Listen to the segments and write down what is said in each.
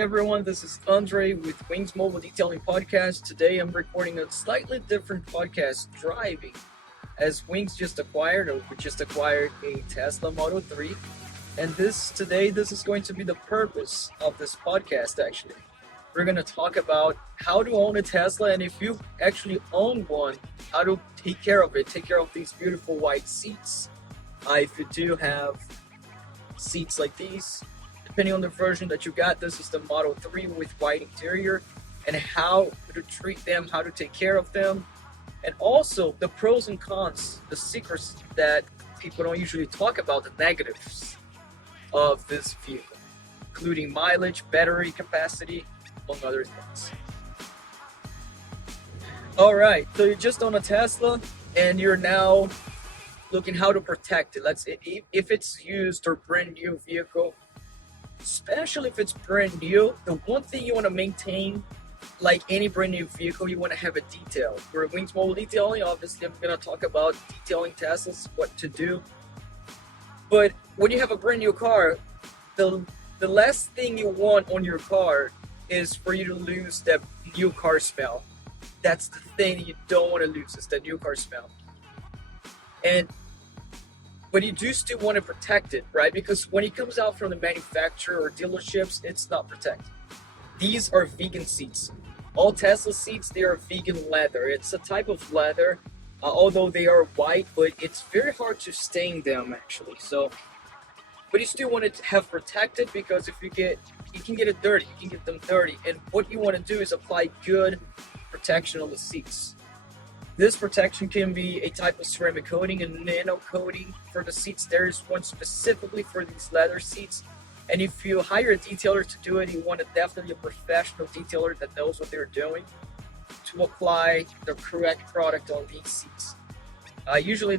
everyone, this is Andre with Wings Mobile Detailing Podcast. Today I'm recording a slightly different podcast, driving, as Wings just acquired, or we just acquired a Tesla Model 3. And this is going to be the purpose of this podcast actually. We're going to talk about how to own a Tesla, and if you actually own one, how to take care of it, take care of these beautiful white seats. If you do have seats like these, depending on the version that you got, this is the Model 3 with white interior, and how to treat them, how to take care of them, and also the pros and cons, the secrets that people don't usually talk about, the negatives of this vehicle, including mileage, battery capacity, among other things. Alright, so you just own a Tesla, and you're now looking how to protect it. If it's used or brand new vehicle, especially if it's brand new, the one thing you want to maintain, like any brand new vehicle, you want to have a detail. For Wings Mobile Detailing, obviously I'm going to talk about detailing Teslas, what to do. But when you have a brand new car, the last thing you want on your car is for you to lose that new car smell. That's the thing you don't want to lose, is that new car smell. But you do still want to protect it, right? Because when it comes out from the manufacturer or dealerships, it's not protected. These are vegan seats. All Tesla seats, they are vegan leather. It's a type of leather, although they are white, but it's very hard to stain them actually. But you still want to have protected, because if you can get it dirty, you can get them dirty. And what you want to do is apply good protection on the seats. This protection can be a type of ceramic coating and nano coating for the seats. There is one specifically for these leather seats. And if you hire a detailer to do it, you want definitely a professional detailer that knows what they're doing to apply the correct product on these seats. Usually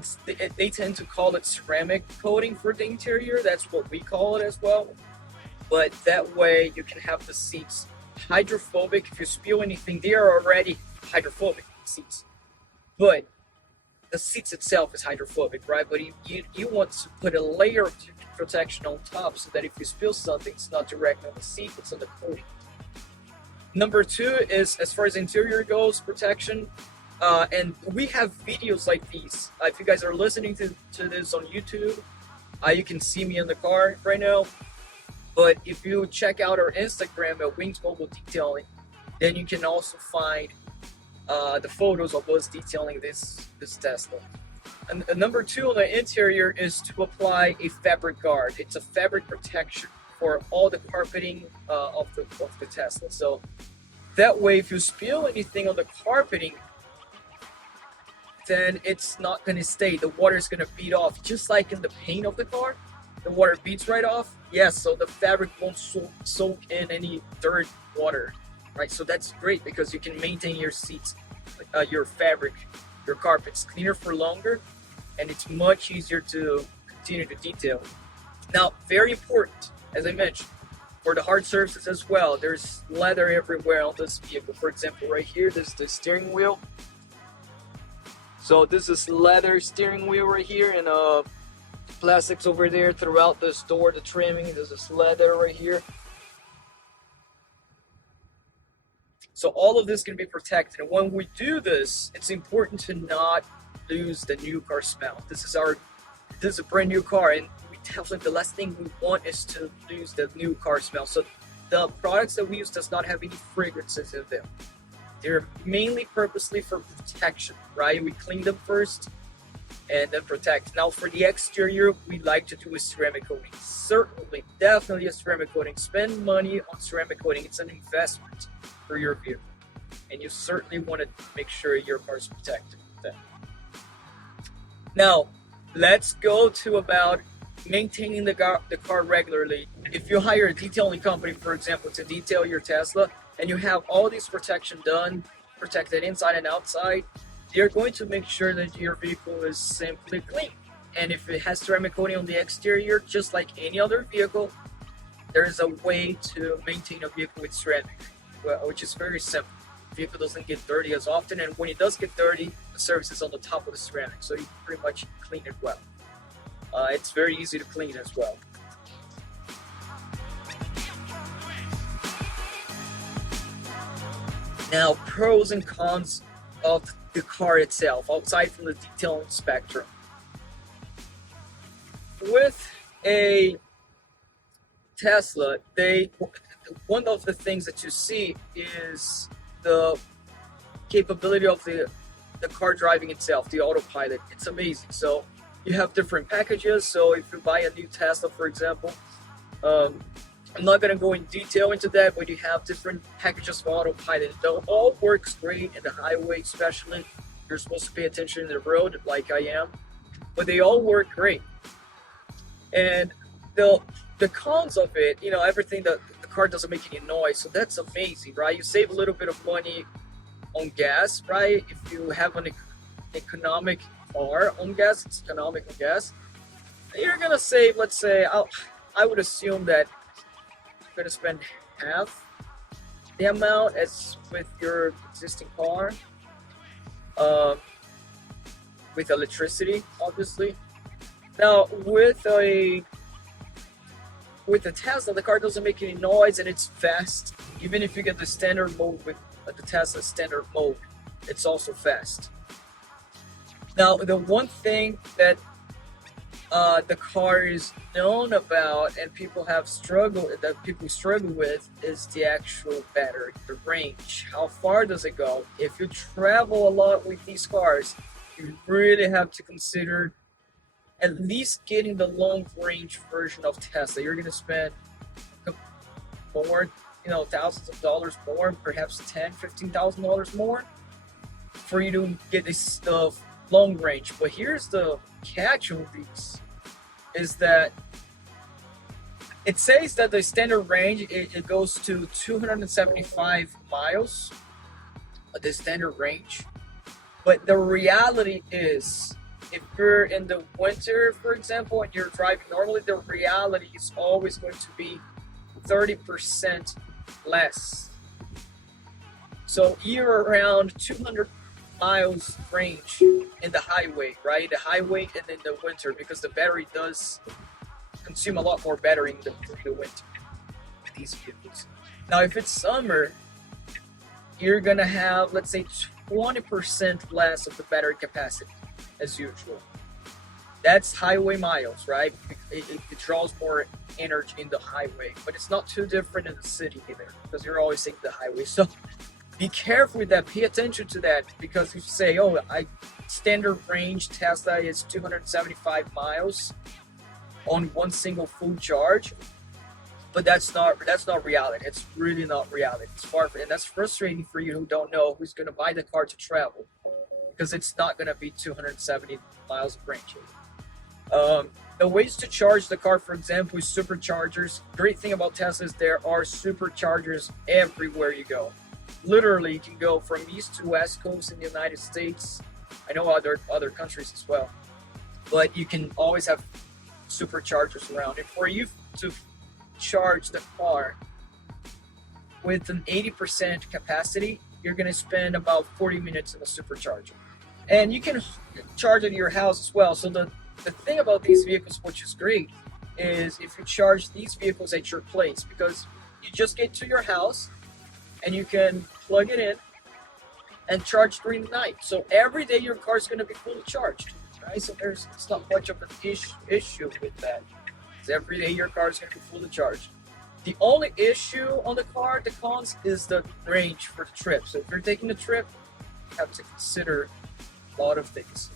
they tend to call it ceramic coating for the interior. That's what we call it as well. But that way you can have the seats hydrophobic. If you spill anything, they are already hydrophobic seats. But the seats itself is hydrophobic, right? But you want to put a layer of protection on top so that if you spill something, it's not directly on the seat, it's on the coating. Number two is, as far as interior goes, protection. And we have videos like these. If you guys are listening to this on YouTube, you can see me in the car right now. But if you check out our Instagram at Wings Mobile Detailing, then you can also find the photos of us detailing this Tesla. And number two on the interior is to apply a fabric guard. It's a fabric protection for all the carpeting of the Tesla. So that way, if you spill anything on the carpeting, then it's not going to stay. The water is going to bead off, just like in the paint of the car. The water beads right off. Yes, so the fabric won't soak in any dirt, water, right? So that's great because you can maintain your seats, your fabric, your carpets cleaner for longer, and it's much easier to continue to detail. Now, very important, as I mentioned, for the hard surfaces as well, there's leather everywhere on this vehicle. For example, right here, this is the steering wheel. So this is leather steering wheel right here, and plastics over there throughout this door, the trimming. This is leather right here. So all of this can be protected. And when we do this, it's important to not lose the new car smell. This is a brand new car, and we definitely, the last thing we want is to lose the new car smell. So the products that we use does not have any fragrances in them. They're mainly purposely for protection, right? We clean them first and then protect. Now for the exterior, we like to do a ceramic coating. Certainly, definitely a ceramic coating. Spend money on ceramic coating. It's an investment for your vehicle, and you certainly want to make sure your car is protected. Now, let's go to about maintaining the car regularly. If you hire a detailing company, for example, to detail your Tesla, and you have all these protection done, protected inside and outside, you're going to make sure that your vehicle is simply clean. And if it has ceramic coating on the exterior, just like any other vehicle, there's a way to maintain a vehicle with ceramic, which is very simple. The vehicle doesn't get dirty as often, and when it does get dirty, the surface is on the top of the ceramic, so you can pretty much clean it well. It's very easy to clean as well. Now, pros and cons of the car itself, outside from the detailing spectrum. With a Tesla, one of the things that you see is the capability of the car driving itself, the autopilot. It's amazing. So you have different packages. So if you buy a new Tesla, for example, I'm not going to go in detail into that, but you have different packages for autopilot. It all works great in the highway, especially. You're supposed to pay attention in the road, like I am, but they all work great. And the cons of it, everything that the car doesn't make any noise, so that's amazing, right? You save a little bit of money on gas, right? If you have an economic car on gas, it's economic on gas. You're gonna save, let's say, I would assume that you're gonna spend half the amount as with your existing car, with electricity, obviously. Now, with a Tesla, the car doesn't make any noise and it's fast. Even if you get the standard mode with the Tesla standard mode, it's also fast. Now, the one thing that the car is known about and people struggle with is the actual battery, the range. How far does it go? If you travel a lot with these cars, you really have to consider at least getting the long range version of Tesla. You're going to spend more, thousands of dollars more, perhaps $10,000-$15,000 more for you to get this long range. But here's the catch on these, is that it says that the standard range, it goes to 275 miles, the standard range. But the reality is, if you're in the winter, for example, and you're driving normally, the reality is always going to be 30% less. So you're around 200 miles range in the highway, right? The highway and in the winter, because the battery does consume a lot more battery in the winter with these vehicles. Now, if it's summer, you're gonna have, let's say, 20% less of the battery capacity as usual. That's highway miles, right? It draws more energy in the highway, but it's not too different in the city either, because you're always taking the highway. So be careful with that. Pay attention to that, because if you say, standard range Tesla is 275 miles on one single full charge, but that's not reality. It's really not reality. It's far from, and that's frustrating for you who don't know who's going to buy the car to travel, because it's not going to be 270 miles of range. The ways to charge the car, for example, is superchargers. Great thing about Tesla is there are superchargers everywhere you go. Literally, you can go from east to west coast in the United States. I know other countries as well, but you can always have superchargers around. And for you to charge the car with an 80% capacity, you're going to spend about 40 minutes in a supercharger. And you can charge it at your house as well. So the thing about these vehicles, which is great, is if you charge these vehicles at your place, because you just get to your house and you can plug it in and charge during the night. So every day your car is going to be fully charged, right? So it's not much of an issue with that. Because every day your car is going to be fully charged. The only issue on the car, the cons, is the range for the trip. So if you're taking a trip, you have to consider a lot of things.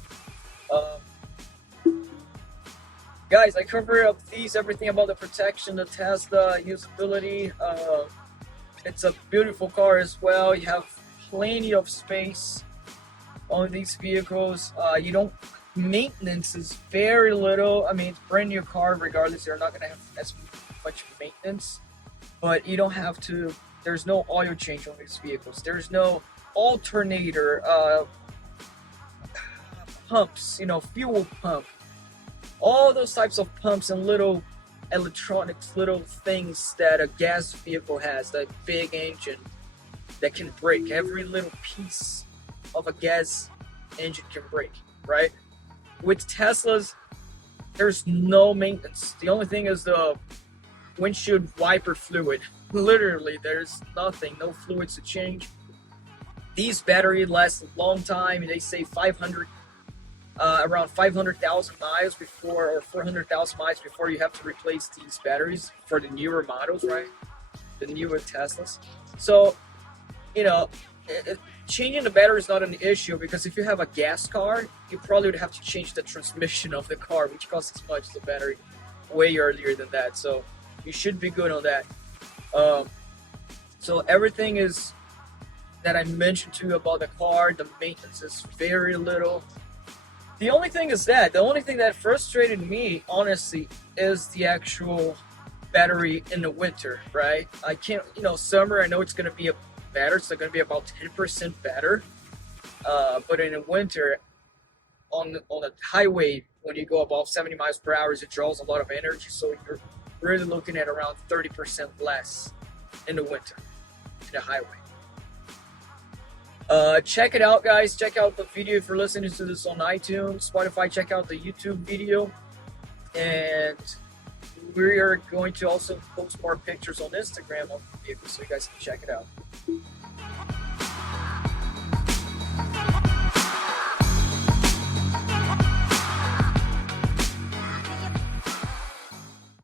Guys, I cover up everything about the protection, the Tesla, usability. It's a beautiful car as well. You have plenty of space on these vehicles. Maintenance is very little. I mean, it's a brand new car. Regardless, you're not going to have as much maintenance, but you don't have to. There's no oil change on these vehicles. There's no alternator, pumps, fuel pump, all those types of pumps and little electronics, little things that a gas vehicle has, that big engine that can break. Every little piece of a gas engine can break, right? With Teslas, there's no maintenance. The only thing is the windshield wiper fluid. Literally, there's nothing, no fluids to change. These batteries last a long time, and they say 500, around 500,000 miles before, or 400,000 miles before you have to replace these batteries for the newer models, right? The newer Teslas. So, you know, changing the battery is not an issue, because if you have a gas car, you probably would have to change the transmission of the car, which costs as much as the battery way earlier than that. So you should be good on that. So everything is that I mentioned to you about the car. The maintenance is very little. The only thing that frustrated me, honestly, is the actual battery in the winter, right? I can't, summer, I know it's going to be better. It's going to be about 10% better. But in the winter, on the highway, when you go above 70 miles per hour, it draws a lot of energy. So you're really looking at around 30% less in the winter in the highway. Check it out, guys. Check out the video if you're listening to this on iTunes, Spotify. Check out the YouTube video. And we are going to also post more pictures on Instagram of the vehicle, so you guys can check it out.